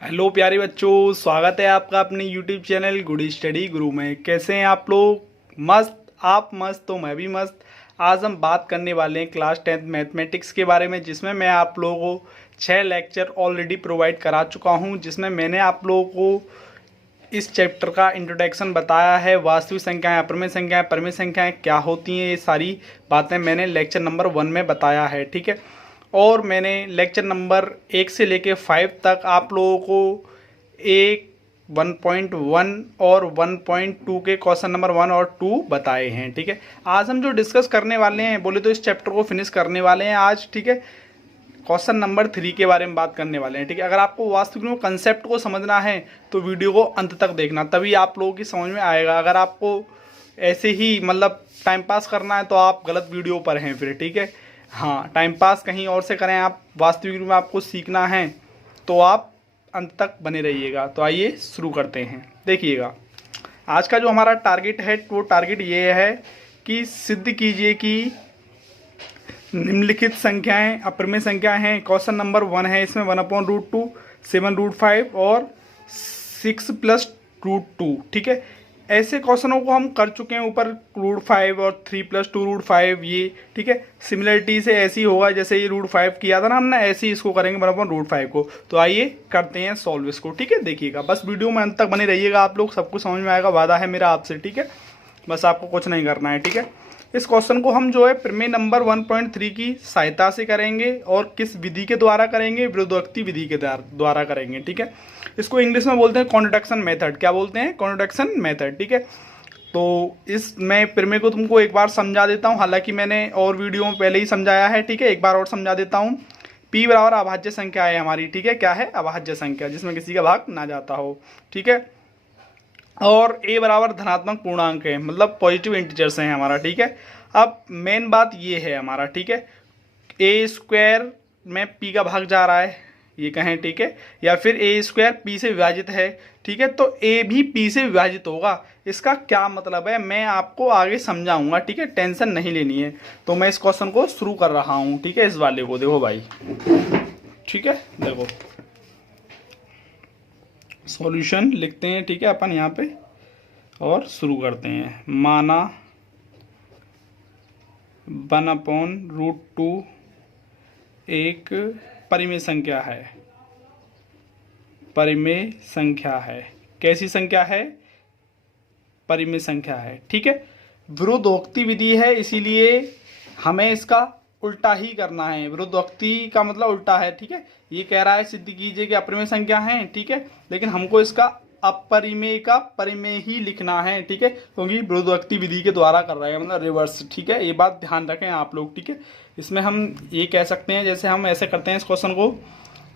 Hello प्यारे बच्चों, स्वागत है आपका अपने यूट्यूब चैनल गुड स्टडी गुरु में। कैसे हैं आप लोग? मस्त? आप मस्त तो मैं भी मस्त। आज हम बात करने वाले हैं क्लास 10th मैथमेटिक्स के बारे में, जिसमें मैं आप लोगों को 6 लेक्चर ऑलरेडी प्रोवाइड करा चुका हूं, जिसमें मैंने आप लोगों को इस चैप्टर का इंट्रोडक्शन बताया है। वास्तविक संख्याएं, अपरिमेय संख्याएं, परिमेय संख्याएं क्या होती हैं, ये सारी बातें मैंने लेक्चर नंबर 1 में बताया है। ठीक है, और मैंने लेक्चर नंबर 1 से लेके 5 तक आप लोगों को 1.1 और 1.2 के क्वेश्चन नंबर 1 और 2 बताए हैं। ठीक है, आज हम जो डिस्कस करने वाले हैं, बोले तो इस चैप्टर को फिनिश करने वाले हैं आज। ठीक है, क्वेश्चन नंबर 3 के बारे में बात करने वाले हैं। ठीक है, अगर आपको वास्तविक में कंसेप्ट को समझना है तो वीडियो को अंत तक देखना, तभी आप लोगों की समझ में आएगा। अगर आपको ऐसे ही मतलब टाइम पास करना है तो आप गलत वीडियो पर हैं फिर। ठीक है, हाँ, टाइम पास कहीं और से करें, आप वास्तविक में आपको सीखना है तो आप अंत तक बने रहिएगा। तो आइए शुरू करते हैं। देखिएगा, आज का जो हमारा टारगेट है वो टारगेट ये है कि सिद्ध कीजिए कि निम्नलिखित संख्याएं अपरिमेय संख्या हैं। क्वेश्चन नंबर 1 है, इसमें 1/√2, 7√5 और 6 + √2। ठीक है, ऐसे क्वेश्चनों को हम कर चुके हैं ऊपर, √5 और 3 + 2√5 ये। ठीक है, सिमिलरिटी से ऐसी होगा जैसे ये √5 किया था ना हमने, ऐसे ही इसको करेंगे 1/√5 को। तो आइए करते हैं सॉल्व इसको। ठीक है, देखिएगा, बस वीडियो में अंत तक बने रहिएगा, आप लोग सबको समझ में आएगा, वादा है मेरा आपसे। ठीक है, बस आपको कुछ नहीं करना है। ठीक है, इस क्वेश्चन को हम जो है प्रमेय नंबर 1.3 की सहायता से करेंगे, और किस विधि के द्वारा करेंगे? विरोधोक्ति विधि के द्वारा करेंगे। ठीक है, इसको इंग्लिश में बोलते हैं कॉन्ट्रडिक्शन मेथड। क्या बोलते हैं? Contradiction method. ठीक है, तो इस मैं प्रमेय को तुमको एक बार समझा देता हूँ, हालांकि मैंने और वीडियो में पहले ही समझाया है। ठीक है, एक बार और समझा देता हूँ। P बराबर अभाज्य संख्या है हमारी। ठीक है, क्या है? अभाज्य संख्या, जिसमें किसी का भाग ना जाता हो। ठीक है, और a बराबर धनात्मक पूर्णांक है, मतलब पॉजिटिव इंटीजर्स हैं हमारा। ठीक है, अब मेन बात ये है हमारा। ठीक है, a² में p का भाग जा रहा है, ये कहें। ठीक है, या फिर a² p से विभाजित है। ठीक है, तो a भी p से विभाजित होगा। इसका क्या मतलब है मैं आपको आगे समझाऊंगा। ठीक है, टेंशन नहीं लेनी है। तो मैं इस क्वेश्चन को शुरू कर रहा हूं। ठीक है, इस वाले को देखो भाई। ठीक है, देखो सॉल्यूशन लिखते हैं। ठीक है, अपन यहाँ पे और शुरू करते हैं। माना 1/√2 एक परिमेय संख्या है। परिमेय संख्या है। कैसी संख्या है? परिमेय संख्या है। ठीक है, विरोधोक्ति विधि है, इसीलिए हमें इसका उल्टा ही करना है। विरोधोक्ति का मतलब उल्टा है। ठीक है, ये कह रहा है सिद्ध कीजिए कि अपरिमेय संख्या है। ठीक है, लेकिन हमको इसका अपरिमेय का परिमेय ही लिखना है। ठीक है, क्योंकि विरोधोक्ति विधि के द्वारा कर रहे हैं, मतलब रिवर्स। ठीक है, ये बात ध्यान रखें आप लोग। ठीक है, इसमें हम ये कह सकते हैं, जैसे हम ऐसे करते हैं इस क्वेश्चन को,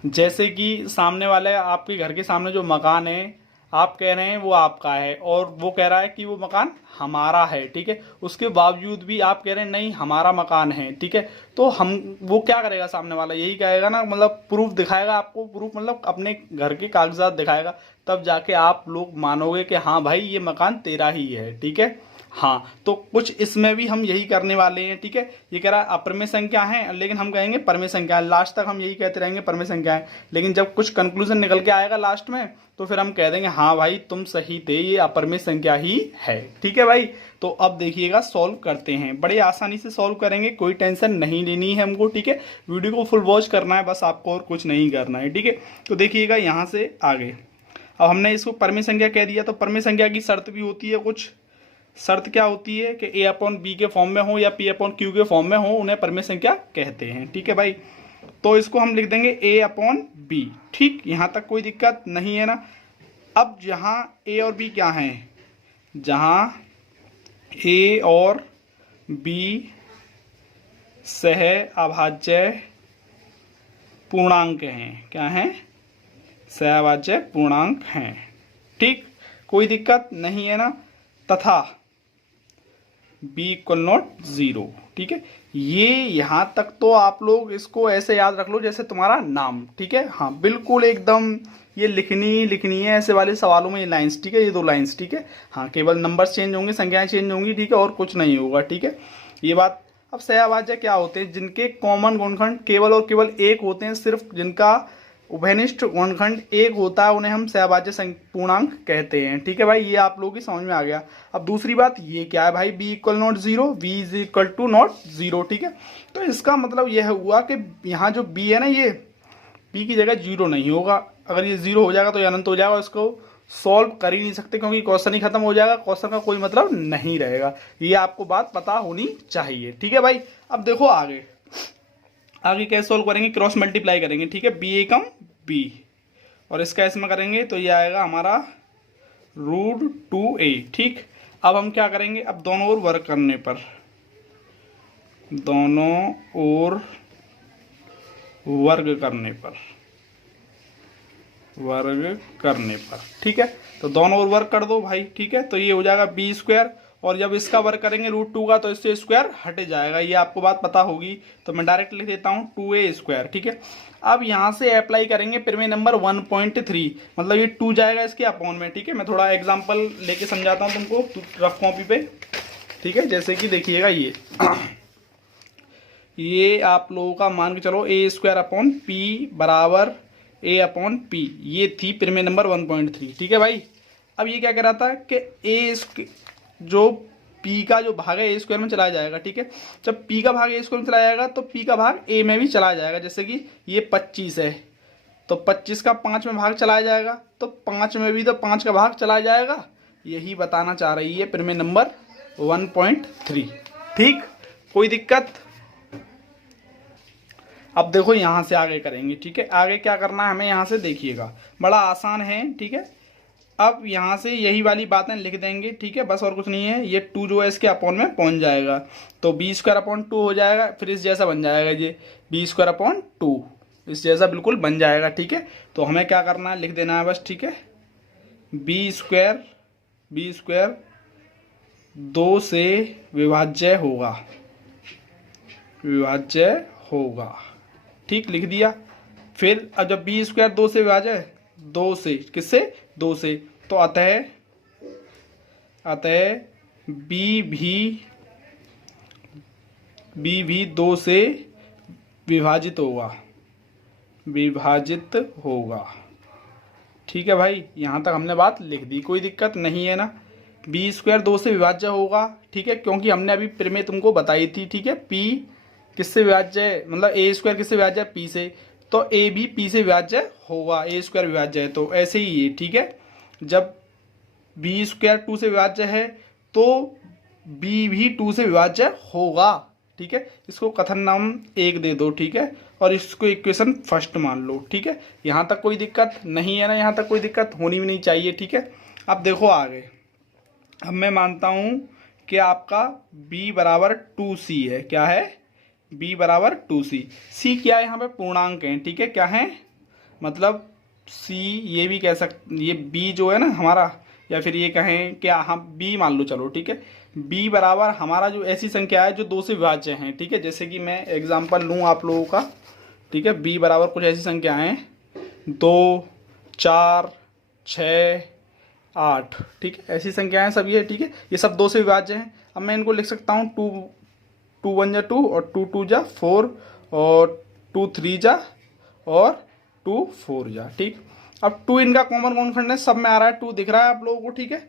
जैसे कि सामने वाले आपके घर के सामने जो मकान है, आप कह रहे हैं वो आपका है, और वो कह रहा है कि वो मकान हमारा है। ठीक है, उसके बावजूद भी आप कह रहे हैं नहीं हमारा मकान है। ठीक है, तो हम वो क्या करेगा? सामने वाला यही कहेगा ना, मतलब प्रूफ दिखाएगा आपको। प्रूफ मतलब अपने घर के कागजात दिखाएगा, तब जाके आप लोग मानोगे कि हाँ भाई ये मकान तेरा ही है। ठीक है, हाँ, तो कुछ इसमें भी हम यही करने वाले हैं। ठीक है, ये कह रहा है अपरिमेय संख्या है, लेकिन हम कहेंगे परिमेय संख्या है। लास्ट तक हम यही कहते रहेंगे परिमेय संख्या है, लेकिन जब कुछ कंक्लूजन निकल के आएगा लास्ट में, तो फिर हम कह देंगे हाँ भाई तुम सही थे, ये अपरिमेय संख्या ही है। ठीक है भाई, तो अब देखिएगा सॉल्व करते हैं। बड़े आसानी से सॉल्व करेंगे, कोई टेंशन नहीं लेनी है हमको। ठीक है, वीडियो को फुल वॉच करना है बस आपको, और कुछ नहीं करना है। ठीक है, तो देखिएगा यहाँ से आगे। अब हमने इसको परिमेय संख्या कह दिया, तो परिमेय संख्या की शर्त भी होती है कुछ। शर्त क्या होती है कि a/b के फॉर्म में हो या p/q के फॉर्म में हो, उन्हें परिमेय संख्या कहते हैं। ठीक है भाई, तो इसको हम लिख देंगे a/b। ठीक, यहाँ तक कोई दिक्कत नहीं है ना। अब जहाँ a और b क्या हैं, जहाँ a और b सह अभाज्य पूर्णांक हैं। क्या हैं? सह अभाज्य पूर्णांक हैं। ठीक, कोई दिक्कत नहीं है ना। तथा b=0। ठीक है, ये यहाँ तक तो आप लोग इसको ऐसे याद रख लो जैसे तुम्हारा नाम। ठीक है, हाँ बिल्कुल एकदम ये लिखनी है ऐसे वाले सवालों में, ये लाइंस। ठीक है, ये 2 लाइंस। ठीक है, हाँ, केवल नंबर्स चेंज होंगे, संख्याएं चेंज होंगी। ठीक है, और कुछ नहीं होगा। ठीक है, ये बात। अब सहअभाज्य क्या होते हैं? जिनके कॉमन गुणनखंड केवल और केवल एक होते हैं, सिर्फ जिनका उभयनिष्ठ गुणनखंड एक होता है उन्हें हम सहभाज्य पूर्णांक कहते हैं। ठीक है भाई, ये आप लोगों की समझ में आ गया। अब दूसरी बात ये क्या है भाई, b equal not zero, v is equal to not zero. ठीक है, तो इसका मतलब यह हुआ कि यहाँ जो b है ना, ये b की जगह जीरो नहीं होगा। अगर ये जीरो हो जाएगा तो ये अनंत हो जाएगा, इसको सॉल्व कर ही नहीं सकते क्योंकि क्वेश्चन ही खत्म हो जाएगा, क्वेश्चन का कोई मतलब नहीं रहेगा। ये आपको बात पता होनी चाहिए। ठीक है भाई, अब देखो आगे आगे कैसे सॉल्व करेंगे, क्रॉस मल्टीप्लाई करेंगे। ठीक है, बी एकम बी और इसका इसमें करेंगे तो ये आएगा हमारा √2a। ठीक, अब हम क्या करेंगे, अब दोनों ओर वर्क करने पर, दोनों ओर वर्ग करने पर, वर्ग करने पर। ठीक है, तो दोनों ओर वर्क कर दो भाई। ठीक है, तो ये हो जाएगा बी स्क्वायर और जब इसका वर्क करेंगे √2 का तो इससे स्क्वायर हट जाएगा। ये आपको बात पता होगी, तो मैं डायरेक्ट लिख देता हूँ 2a स्क्वायर। ठीक है, अब यहाँ से अप्लाई करेंगे प्रमेय नंबर 1.3, मतलब ये 2 जाएगा इसके अपॉन में। ठीक है, मैं थोड़ा एग्जांपल लेके समझाता हूँ तुमको रफ कॉपी पे। ठीक है, जैसे कि देखिएगा ये आप लोगों का मान के चलो a स्क्वायर अपॉन p बराबर a अपॉन p, ये थी प्रमेय नंबर 1.3। ठीक है भाई, अब ये क्या कह रहा था कि a जो p का जो भाग है a स्क्वायर में चला जाएगा। ठीक है, जब p का भाग a स्क्वायर में चला जाएगा तो p का भाग a में भी चला जाएगा। जैसे कि ये 25 है तो 25 का 5 में भाग चला जाएगा, तो 5 में भी तो 5 का भाग चला जाएगा। यही बताना चाह रही है प्रमेय नंबर 1.3। ठीक, कोई दिक्कत। अब देखो यहाँ से आगे करेंगे। ठीक है, आगे क्या करना है हमें, यहाँ से देखिएगा बड़ा आसान है। ठीक है, अब यहाँ से यही वाली बातें लिख देंगे। ठीक है, बस और कुछ नहीं है। ये 2 जो है इसके अपॉन में पहुँच जाएगा तो b स्क्वायर अपॉन 2 हो जाएगा, फिर इस जैसा बन जाएगा ये b स्क्वायर अपॉन 2, इस जैसा बिल्कुल बन जाएगा। ठीक है, तो हमें क्या करना है, लिख देना है बस। ठीक है, b स्क्वायर 2 से विभाज्य होगा। ठीक, लिख दिया। फिर अब जब b स्क्वायर 2 से विभाज्य, 2 से किससे, 2 से, तो अतः b भी 2 से विभाजित होगा। ठीक है भाई, यहाँ तक हमने बात लिख दी, कोई दिक्कत नहीं है ना। b स्क्वायर 2 से विभाज्य होगा। ठीक है, क्योंकि हमने अभी प्रमेय तुमको बताई थी। ठीक है, p किससे विभाज्य है, मतलब a स्क्वायर किससे विभाज्य है, p से, तो a भी p से विभाज्य होगा, a स्क्वायर विभाज्य है तो ऐसे ही है। ठीक है, जब b स्क्वायर 2 से विभाज्य है तो b भी 2 से विभाज्य होगा। ठीक है, इसको कथन नाम 1 दे दो। ठीक है, और इसको इक्वेशन फर्स्ट मान लो। ठीक है, यहाँ तक कोई दिक्कत नहीं है ना, यहाँ तक कोई दिक्कत होनी भी नहीं चाहिए। ठीक है, अब देखो आगे, अब मैं मानता हूँ कि आपका b बराबर 2c है। क्या है, b बराबर 2c। c क्या है, यहाँ पे पूर्णांक है। ठीक है, क्या है, मतलब c, ये भी कह सकते, ये b जो है ना हमारा, या फिर ये कहें कि हम b मान लो। चलो ठीक है, b बराबर हमारा जो ऐसी संख्या है जो 2 से विभाज्य है। ठीक है, जैसे कि मैं एग्जांपल लूँ आप लोगों का। ठीक है, b बराबर कुछ ऐसी संख्या हैं 2, 4, 6, 8। ठीक है, ऐसी संख्याएं सब ये। ठीक है, ये सब 2 से विभाज्य हैं। अब मैं इनको लिख सकता हूँ 2 1 जा 2 और 2 2 जा 4 और 2 3 जा और 2 4 जा। ठीक, अब 2 इनका कॉमन गुणनखंड है, सब में आ रहा है 2 दिख रहा है आप लोगों को। ठीक है,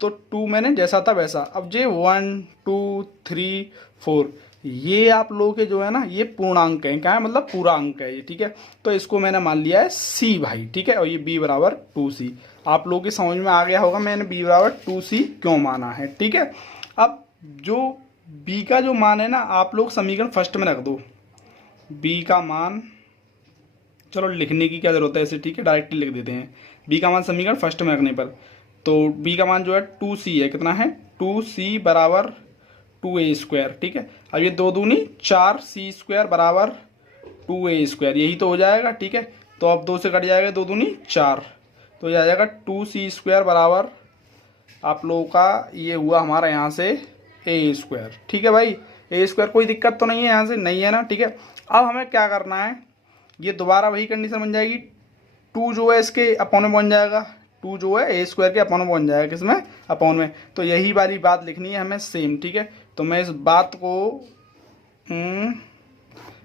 तो 2 मैंने जैसा था वैसा। अब ये 1 2 3 4 ये आप लोगों के जो है ना ये पूर्णांक है। क्या है, मतलब पूरा अंक है ये। ठीक है, तो इसको मैंने मान लिया है c भाई। ठीक है, और ये b बराबर 2c। आप लोगों की समझ में आ गया होगा मैंने b बराबर 2c क्यों माना है। ठीक है, अब जो b का जो मान है ना, आप लोग समीकरण फर्स्ट में रख दो। b का मान, चलो लिखने की क्या जरूरत है ऐसे। ठीक है, डायरेक्टली लिख देते हैं। b का मान समीकरण फर्स्ट में रखने पर, तो b का मान जो है 2c है। कितना है, 2c बराबर 2a स्क्वायर। ठीक है, अब ये 2 दूनी 4, c स्क्वायर बराबर 2a स्क्वायर, यही तो हो जाएगा। ठीक है, तो अब 2 से कट जाएगा, 2 दूनी 4, तो ये आ जाएगा 2c स्क्वायर बराबर आप लोगों का ये हुआ हमारा यहाँ से a स्क्वायर। ठीक है भाई, a स्क्वायर, कोई दिक्कत तो नहीं है यहाँ से, नहीं है ना। ठीक है, अब हमें क्या करना है, ये दोबारा वही कंडीशन बन जाएगी। 2 जो है इसके अपॉन में बन जाएगा, 2 जो है a स्क्वायर के अपॉन में बन जाएगा, किसमें, अपॉन में। तो यही वाली बात लिखनी है हमें सेम। ठीक है, तो मैं इस बात को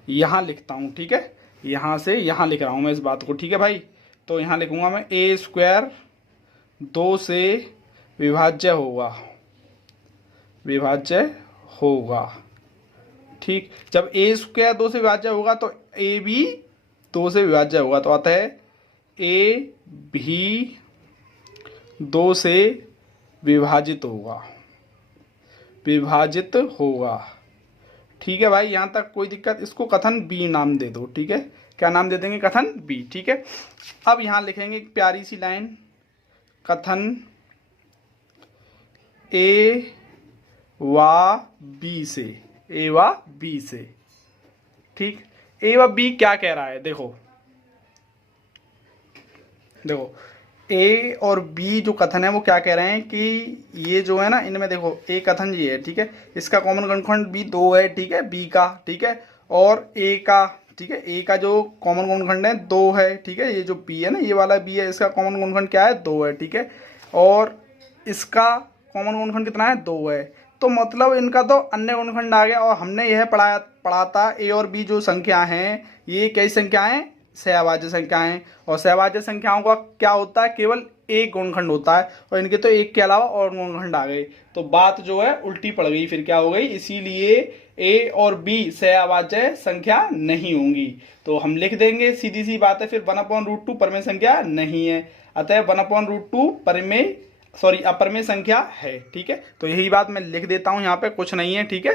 यहाँ लिखता हूँ। ठीक है, यहाँ से यहाँ लिख रहा हूँ मैं इस बात को, ठीक है भाई। तो यहाँ लिखूंगा मैं ए स्क्वायर 2 से विभाज्य होगा, विभाज्य होगा, ठीक। जब ए स्क्वायर 2 से विभाज्य होगा तो ए भी 2 से विभाज्य होगा, तो आता है ए भी 2 से विभाजित होगा, विभाजित होगा, ठीक है भाई। यहाँ तक कोई दिक्कत? इसको कथन बी नाम दे दो, ठीक है। क्या नाम दे देंगे? कथन बी, ठीक है। अब यहाँ लिखेंगे एक प्यारी सी लाइन, कथन ए व बी से, ए व बी से, ठीक। ए व बी क्या कह रहा है? देखो देखो ए और बी जो कथन है वो क्या कह रहे हैं कि ये जो है ना, इनमें देखो ए कथन ये है, ठीक है। इसका कॉमन गुणनखंड बी 2 है, ठीक है, बी का, ठीक है। और ए का, ठीक है, ए का जो कॉमन गुणनखंड है 2 है, ठीक है। ये जो बी है ना, ये वाला बी है, इसका कॉमन गुणनखंड क्या है? 2 है, ठीक है। और इसका कॉमन गुणनखंड कितना है? 2 है। तो मतलब इनका तो अन्य गुणनखंड आ गया। और हमने यह पढ़ा था ए और बी जो संख्या हैं, ये कई संख्याएं सहभाज्य संख्याएं, और सहभाज्य संख्याओं का क्या होता है? केवल एक गुणनखंड होता है, और इनके तो एक के अलावा और गुणनखंड आ गए, तो बात जो है उल्टी पड़ गई। फिर क्या हो गई? इसीलिए ए और बी सहभाज्य संख्या नहीं होंगी। तो हम लिख देंगे, सीधी सी बात है फिर, 1/√2 परमेय संख्या नहीं है, अतः 1/√2 अपरमेय संख्या है, ठीक है। तो यही बात मैं लिख देता हूं, यहाँ पे कुछ नहीं है, ठीक है।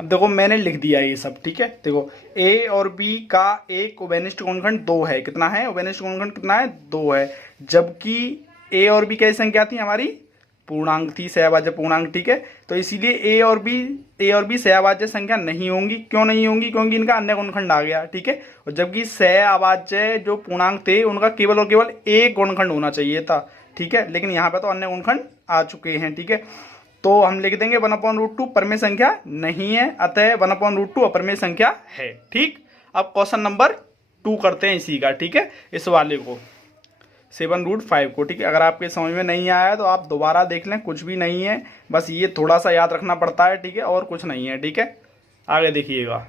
अब देखो मैंने लिख दिया ये सब, ठीक है। देखो ए और बी का एक उभयनिष्ठ गुणनखंड 2 है। कितना है? उभयनिष्ठ गुणनखंड कितना है? 2 है। जबकि ए और बी कैसी संख्या थी? हमारी पूर्णांक थी, सहभाज्य पूर्णांक, ठीक है। तो इसीलिए ए और बी सहभाज्य संख्या नहीं होंगी। क्यों नहीं होंगी? क्योंकि इनका अन्य गुणनखंड आ गया, ठीक है। और जबकि सहभाज्य जो पूर्णांक थे उनका केवल और केवल एक गुणनखंड होना चाहिए था, ठीक है। लेकिन यहाँ पे तो अन्य गुणनखंड आ चुके हैं, ठीक है। तो हम लिख देंगे 1/√2 परमेय संख्या नहीं है, अतः 1/√2 अपरमेय संख्या है, ठीक। अब क्वेश्चन नंबर 2 करते हैं इसी का, ठीक है, इस वाले को 7√5 को, ठीक है। अगर आपके समझ में नहीं आया तो आप दोबारा देख लें, कुछ भी नहीं है, बस ये थोड़ा सा याद रखना पड़ता है, ठीक है, और कुछ नहीं है, ठीक है। आगे देखिएगा।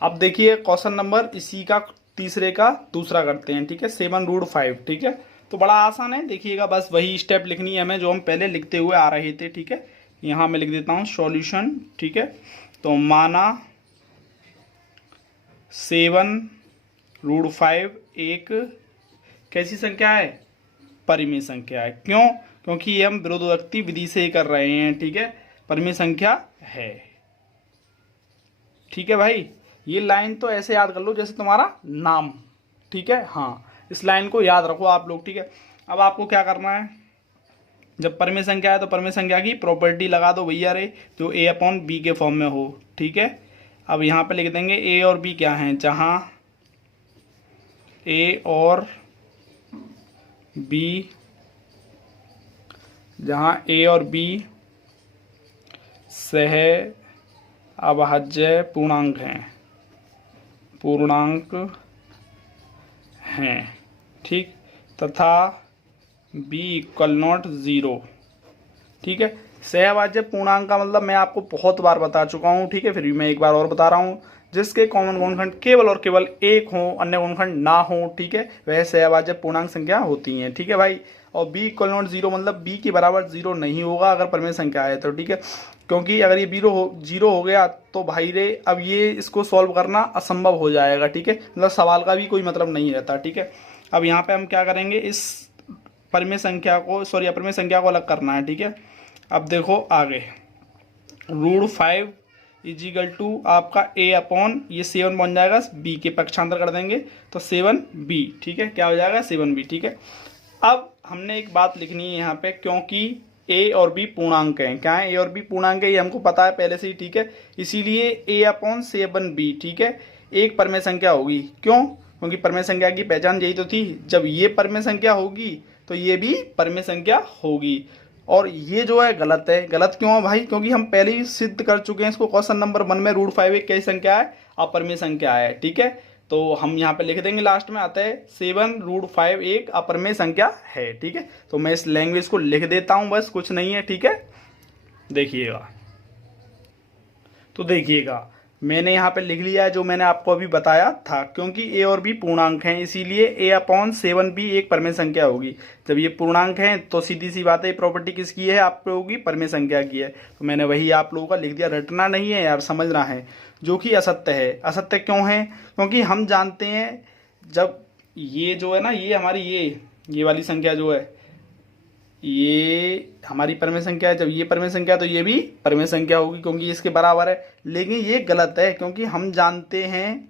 अब देखिए क्वेश्चन नंबर इसी का तीसरे का दूसरा करते हैं, ठीक है, 7√5, ठीक है। तो बड़ा आसान है, देखिएगा, बस वही स्टेप लिखनी है हमें जो हम पहले लिखते हुए आ रहे थे, ठीक है। यहाँ मैं लिख देता हूँ सॉल्यूशन, ठीक है। तो माना 7√5 एक कैसी संख्या है? परिमेय संख्या है। क्यों? क्योंकि ये हम विरोधोक्ति विधि से कर रहे हैं, ठीक है, परिमेय संख्या है, ठीक है भाई। ये लाइन तो ऐसे याद कर लो जैसे तुम्हारा नाम, ठीक है। हाँ, इस लाइन को याद रखो आप लोग, ठीक है। अब आपको क्या करना है, जब परिमेय संख्या है तो परिमेय संख्या की प्रॉपर्टी लगा दो भैया रे, जो a/b के फॉर्म में हो, ठीक है। अब यहाँ पे लिख देंगे a और b क्या हैं, जहाँ a और b सह अभाज्य पूर्णांक हैं, ठीक, तथा b = 0, ठीक है। सहअभाज्य पूर्णांक का मतलब मैं आपको बहुत बार बता चुका हूँ, ठीक है, फिर भी मैं एक बार और बता रहा हूँ, जिसके कॉमन गुणनखंड केवल और केवल एक हो, अन्य गुणनखंड ना हो, ठीक है, वह सहअभाज्य पूर्णांक संख्या होती हैं, ठीक है भाई। और b = 0 मतलब b के बराबर 0 नहीं होगा अगर परिमेय संख्या है तो, ठीक है। क्योंकि अगर ये 0 हो गया तो भाई रे अब ये इसको सॉल्व करना असंभव हो जाएगा, ठीक है, मतलब सवाल का भी कोई मतलब नहीं रहता, ठीक है। अब यहाँ पे हम क्या करेंगे, इस अपरमेय संख्या को अलग करना है, ठीक है। अब देखो आगे, √5 = आपका a/, ये 7 बन जाएगा, b के पक्षांतर कर देंगे तो 7b, ठीक है, क्या हो जाएगा 7b, ठीक है। अब हमने एक बात लिखनी है यहाँ पे, क्योंकि a और b पूर्णांक हैं, क्या है, a और b पूर्णांक है, ये हमको पता है पहले से ही, ठीक है। इसीलिए a/7b, ठीक है, एक परमेय संख्या होगी। क्यों? क्योंकि परमेय संख्या की पहचान यही तो थी, जब ये परमेय संख्या होगी तो ये भी परमेय संख्या होगी। और ये जो है गलत है। गलत क्यों है भाई? क्योंकि हम पहले ही सिद्ध कर चुके हैं इसको, क्वेश्चन नंबर 1 में √5 एक कैसी संख्या है? अपरमेय संख्या है, ठीक है। तो हम यहाँ पे लिख देंगे लास्ट में, आता है 7√5 एक अपरमेय संख्या है, ठीक है। तो मैं इस लैंग्वेज को लिख देता हूँ, बस कुछ नहीं है, ठीक है। देखिएगा, तो देखिएगा मैंने यहाँ पे लिख लिया है जो मैंने आपको अभी बताया था, क्योंकि ए और बी पूर्णांक हैं इसीलिए a/7 भी एक परमेय संख्या होगी। जब ये पूर्णांक हैं तो सीधी सी बात है, प्रॉपर्टी किसकी है आप लोगों की, परमेय संख्या की है। तो मैंने वही आप लोगों का लिख दिया, रटना नहीं है यार, समझना है। जो कि असत्य है। असत्य क्यों है? क्योंकि हम जानते हैं जब ये जो है ना, ये हमारी ये वाली संख्या जो है, ये हमारी परमेय संख्या है। जब ये परमेय संख्या है तो ये भी परमेय संख्या होगी, क्योंकि इसके बराबर है। लेकिन ये गलत है, क्योंकि हम जानते हैं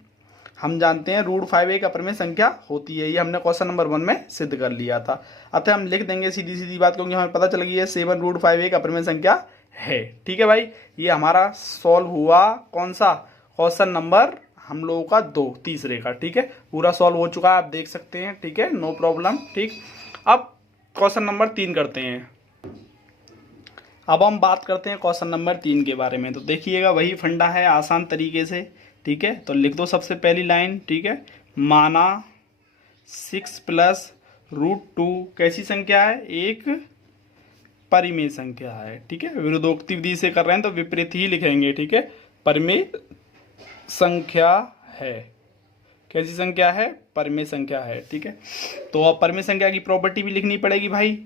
√5 एक अपरमेय संख्या होती है। ये हमने क्वेश्चन नंबर 1 में सिद्ध कर लिया था। अतः हम लिख देंगे सीधी सीधी बात, क्योंकि हमें पता चल गई है 7 √5 एक अपरमेय संख्या है। ठीक है भाई, ये हमारा सॉल्व हुआ कौन सा, क्वेश्चन नंबर हम लोगों का 2 तीसरे का। ठीक है, पूरा सॉल्व हो चुका है, आप देख सकते हैं। ठीक है, नो प्रॉब्लम। ठीक, अब क्वेश्चन नंबर 3 करते हैं। अब हम बात करते हैं क्वेश्चन नंबर 3 के बारे में। तो देखिएगा, वही फंडा है आसान तरीके से। ठीक है, तो लिख दो सबसे पहली लाइन। ठीक है, माना 6 + √2 कैसी संख्या है, एक परिमेय संख्या है। ठीक है, विरोधोक्ति विधि से कर रहे हैं तो विपरीत ही लिखेंगे। ठीक है, परिमेय संख्या है। कैसी संख्या है, परिमेय संख्या है। ठीक है, तो अब परिमेय संख्या की प्रॉपर्टी भी लिखनी पड़ेगी भाई।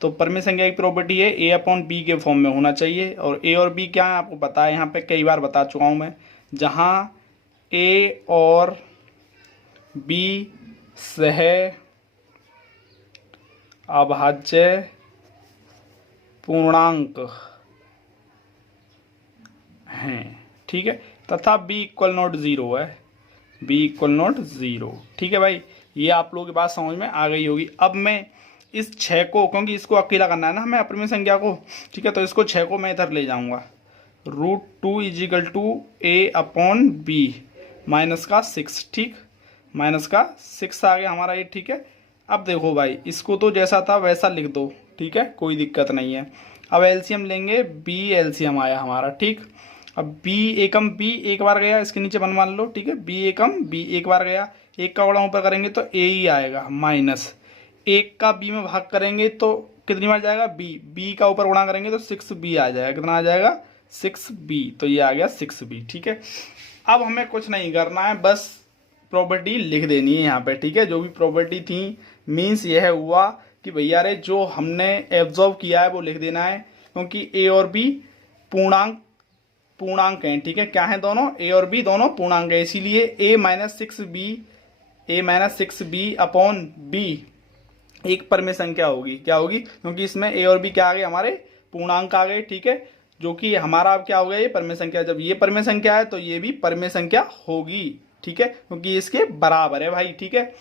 तो परिमेय संख्या की प्रॉपर्टी है a/b के फॉर्म में होना चाहिए। और a और b क्या है आपको पता है, यहाँ पे कई बार बता चुका हूँ मैं। जहाँ a और b सह अभाज्य पूर्णांक हैं। ठीक है, तथा b = 0 है, b = 0। ठीक है भाई, ये आप लोगों के पास समझ में आ गई होगी। अब मैं इस 6 को, क्योंकि इसको अकेला करना है ना हमें अपरमेय संख्या को, ठीक है, तो इसको 6 को मैं इधर ले जाऊंगा। √2 = a/b -6। ठीक, -6 आ गया हमारा ये। ठीक है, अब देखो भाई, इसको तो जैसा था वैसा लिख दो। ठीक है, कोई दिक्कत नहीं है। अब एलसीएम लेंगे, b एलसीएम आया हमारा। ठीक, अब b एकम b एक बार गया, इसके नीचे बनवा लो। ठीक है, b एकम b एक बार गया, एक का गुणा ऊपर करेंगे तो a ही आएगा, माइनस एक का b में भाग करेंगे तो कितनी बार जाएगा, b का ऊपर गुणा करेंगे तो 6b आ जाएगा। कितना आ जाएगा, 6b। तो ये आ गया 6b। ठीक है, अब हमें कुछ नहीं करना है, बस प्रॉपर्टी लिख देनी है यहाँ पे। ठीक है, जो भी प्रॉपर्टी थी, मीन्स यह हुआ कि भैया रे जो हमने एब्जॉर्व किया है वो लिख देना है, क्योंकि a और b पूर्णांक हैं। ठीक है, क्या है दोनों, a और b दोनों पूर्णांक है, इसीलिए a-6b/b एक परमेय संख्या होगी। क्या होगी, क्योंकि इसमें a और b क्या आ गए, हमारे पूर्णांक आ गए। ठीक है, जो कि हमारा अब क्या हो गया, ये परमेय संख्या। जब ये परमेय संख्या है तो ये भी परमेय संख्या होगी। ठीक है, क्योंकि इसके बराबर है भाई। ठीक है,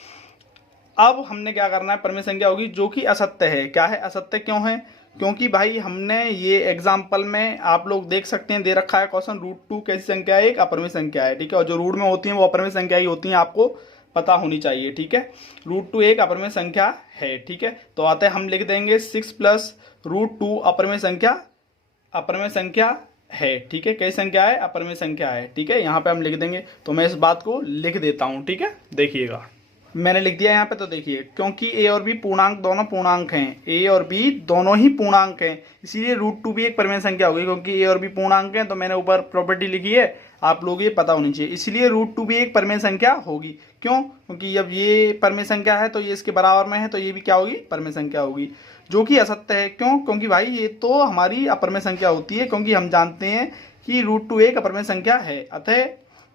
अब हमने क्या करना है, परमेय संख्या होगी जो कि असत्य है। क्या है, असत्य क्यों है, क्योंकि भाई हमने ये एग्जाम्पल में आप लोग देख सकते हैं, दे रखा है क्वेश्चन, √2 कैसी संख्या है, एक अपरमेय संख्या है। ठीक है, और जो रूट में होती है वो अपरमेय संख्या ही होती है, आपको पता होनी चाहिए। ठीक है, √2 एक अपरमेय संख्या है। ठीक है, तो आते हैं हम लिख देंगे 6 + √2 अपरमेय संख्या है। ठीक है, कई संख्या है, अपरमेय संख्या है। ठीक है, यहाँ पे हम लिख देंगे। तो मैं इस बात को लिख देता हूँ। ठीक है, देखिएगा मैंने लिख दिया यहाँ पे। तो देखिए, क्योंकि a और b पूर्णांक दोनों पूर्णांक हैं, a और b दोनों ही पूर्णांक हैं, इसीलिए √2 भी एक परमेय संख्या होगी। क्योंकि a और b पूर्णांक हैं तो मैंने ऊपर प्रॉपर्टी लिखी है, आप लोग ये पता होनी चाहिए। इसलिए √2 भी एक परमेय संख्या होगी। क्यों, क्योंकि जब ये परमेय संख्या है तो ये इसके बराबर में है, तो ये भी क्या होगी, परमेय संख्या होगी, जो कि असत्य है। क्यों, क्योंकि भाई ये तो हमारी अपरमेय संख्या होती है, क्योंकि हम जानते हैं कि √2 एक अपरमेय संख्या है। अतः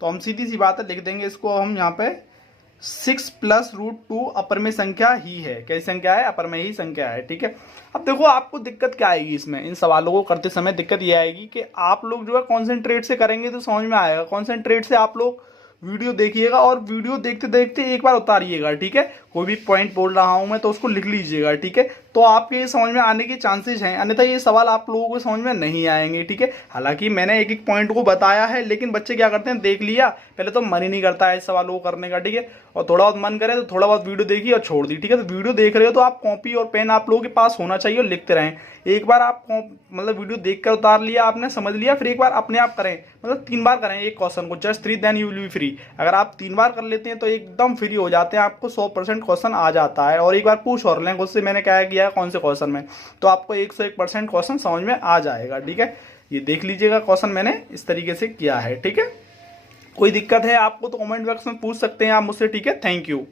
तो हम सीधी सी बात है लिख देंगे इसको हम यहाँ पे, 6 + √2 अपरमेय संख्या ही है। कैसी संख्या है, अपरमेय ही संख्या है। ठीक है, अब देखो आपको दिक्कत क्या आएगी इसमें, इन सवालों को करते समय दिक्कत ये आएगी कि आप लोग जो है कॉन्सेंट्रेट से करेंगे तो समझ में आएगा। कॉन्सेंट्रेट से आप लोग वीडियो देखिएगा और वीडियो देखते देखते एक बार उतारिएगा। ठीक है, कोई भी पॉइंट बोल रहा हूं मैं तो उसको लिख लीजिएगा। ठीक है, तो आपके ये समझ में आने के चांसेस हैं, अन्यथा ये सवाल आप लोगों को समझ में नहीं आएंगे। ठीक है, हालांकि मैंने एक एक पॉइंट को बताया है, लेकिन बच्चे क्या करते हैं, देख लिया, पहले तो मन ही नहीं करता है इस सवालों को करने का। ठीक है, और थोड़ा बहुत मन करे तो थोड़ा बहुत वीडियो देखिए और छोड़ दी। ठीक है, तो वीडियो देख रहे हो तो आप कॉपी और पेन आप लोगों के पास होना चाहिए और लिखते रहें। एक बार आप मतलब वीडियो देखकर उतार लिया आपने, समझ लिया, फिर एक बार अपने आप करें, मतलब 3 बार करें एक क्वेश्चन को, just 3 then you will be free. अगर आप 3 बार कर लेते हैं तो एकदम फ्री हो जाते हैं, आपको 100% क्वेश्चन आ जाता है। और एक बार पूछ और लें उससे मैंने क्या किया है, कौन से क्वेश्चन में, तो आपको 101% क्वेश्चन समझ में आ जाएगा। ठीक है, ये देख लीजिएगा, क्वेश्चन मैंने इस तरीके से किया है। ठीक है, कोई दिक्कत है आपको तो कमेंट बॉक्स में पूछ सकते हैं आप मुझसे, ठीक है। Thank you.